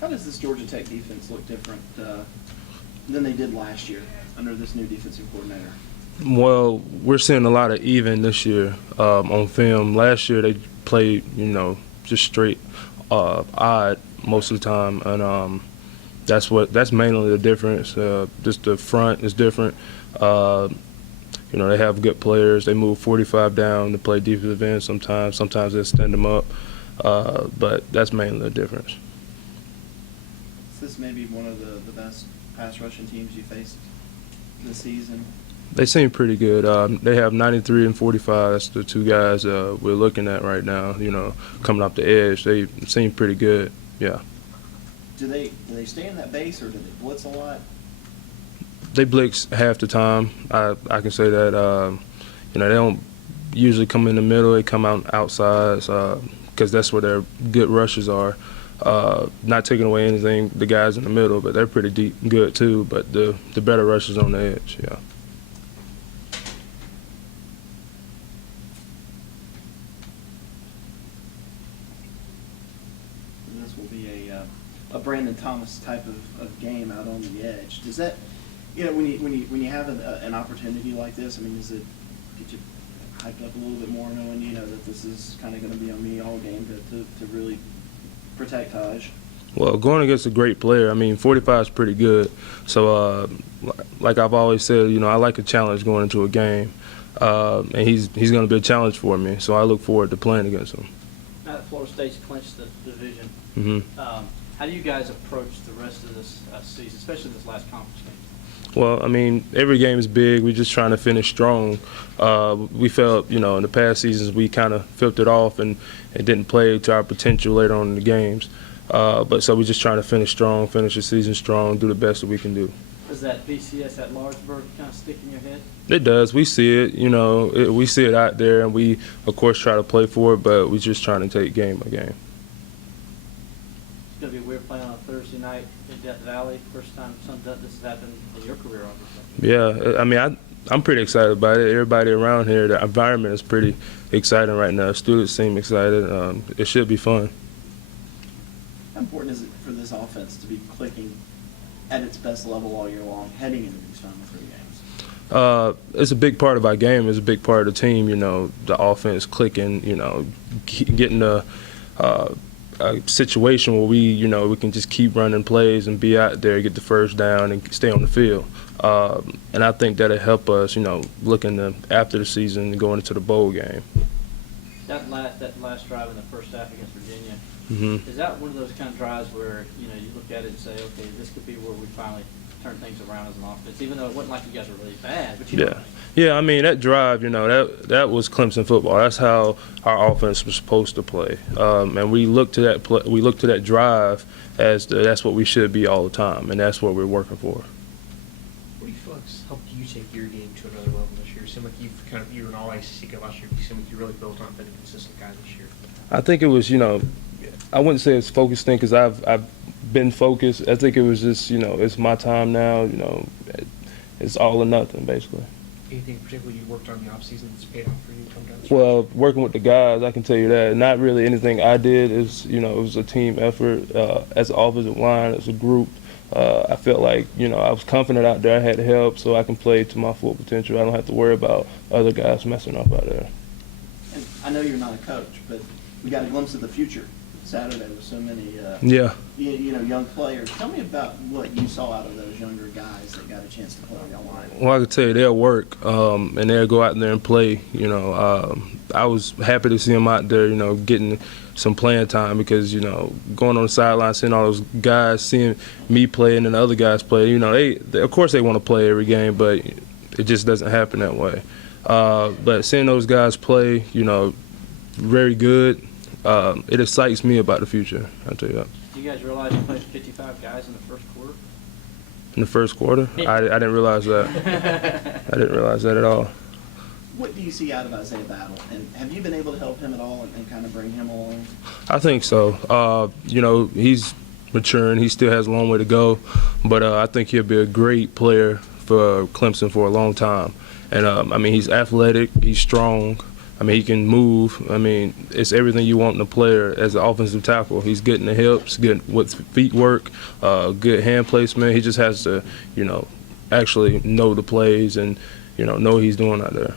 How does this Georgia Tech defense look different than they did last year under this new defensive coordinator? Well, we're seeing a lot of even this year on film. Last year they played, just straight odd most of the time, and that's mainly the difference. Just the front is different. They have good players. They move 45 down to play defensive end sometimes. Sometimes they stand them up, but that's mainly the difference. Is this maybe one of the best pass rushing teams you faced this season? They seem pretty good. They have 93 and 45. That's the two guys we're looking at right now. Coming off the edge, they seem pretty good. Yeah. Do they stay in that base, or do they blitz a lot? They blitz half the time. I can say that. They don't usually come in the middle. They come out outside because that's where their good rushes are. Not taking away anything, the guys in the middle, but they're pretty deep and good too. But the better rushers on the edge. Yeah. This will be a Brandon Thomas type of game out on the edge. Does that, when you have an opportunity like this, does it get you hyped up a little bit more, knowing that this is kind of going to be on me all game to really protect Taj? Well, going against a great player, 45 is pretty good. So, like I've always said, I like a challenge going into a game, and he's going to be a challenge for me. So I look forward to playing against him. Now that Florida State's clinched the division, Mm-hmm. how do you guys approach the rest of this season, especially this last conference game? Well, every game is big. We're just trying to finish strong. We felt, in the past seasons, we kind of flipped it off and didn't play to our potential later on in the games. So we're just trying to finish strong, finish the season strong, do the best that we can do. Does that BCS at Lawrenceburg kind of stick in your head? It does. We see it. We see it out there, and we, of course, try to play for it, but we're just trying to take game by game. It's going to be weird playing on a Thursday night in Death Valley. First time this has happened in your career, obviously. Yeah, I'm pretty excited about it. Everybody around here, the environment is pretty exciting right now. Students seem excited. It should be fun. How important is it for this offense to be clicking at its best level all year long, heading into these Final Three games? It's a big part of our game. It's a big part of the team. The offense clicking. Getting a situation where we can just keep running plays and be out there, get the first down, and stay on the field. And I think that'll help us, looking after the season and going into the bowl game. That last drive in the first half against Virginia, Mm-hmm. is that one of those kind of drives where you look at it and say, okay, this could be where we finally turn things around as an offense, even though it wasn't like you guys were really bad, but Yeah, that drive, that was Clemson football. That's how our offense was supposed to play, and we look to that drive as that's what we should be all the time, and that's what we're working for. What do you feel like helped you take your game to another level this year? It seemed like you were an all-ACC guy last year. You seem like you really built on being a consistent guy this year. I think it was, I wouldn't say it's a focused thing because I've been focused. I think it was just, it's my time now. It's all or nothing, basically. Anything particularly you worked on in the offseason that's paid off for you come down the stretch? Well, working with the guys, I can tell you that. Not really anything I did. It was a team effort as an offensive line, as a group. I felt like, I was confident out there. I had help so I can play to my full potential. I don't have to worry about other guys messing up out there. And I know you're not a coach, but we got a glimpse of the future Saturday with so many young players. Tell me about what you saw out of those younger guys that got a chance to play on your line. Well, I can tell you they'll work and they'll go out there and play. I was happy to see them out there, getting some playing time because, going on the sideline, seeing all those guys, seeing me play and then the other guys play, they of course they want to play every game, but it just doesn't happen that way. But seeing those guys play, very good. It excites me about the future, I'll tell you that. Do you guys realize you played 55 guys in the first quarter? In the first quarter? I didn't realize that. I didn't realize that at all. What do you see out of Isaiah Battle? And have you been able to help him at all and kind of bring him along? I think so. He's maturing. He still has a long way to go. But I think he'll be a great player for Clemson for a long time. And, he's athletic. He's strong. I mean, he can move. I mean, it's everything you want in a player as an offensive tackle. He's good in the hips, good with feet work, good hand placement. He just has to, actually know the plays and, know what he's doing out there.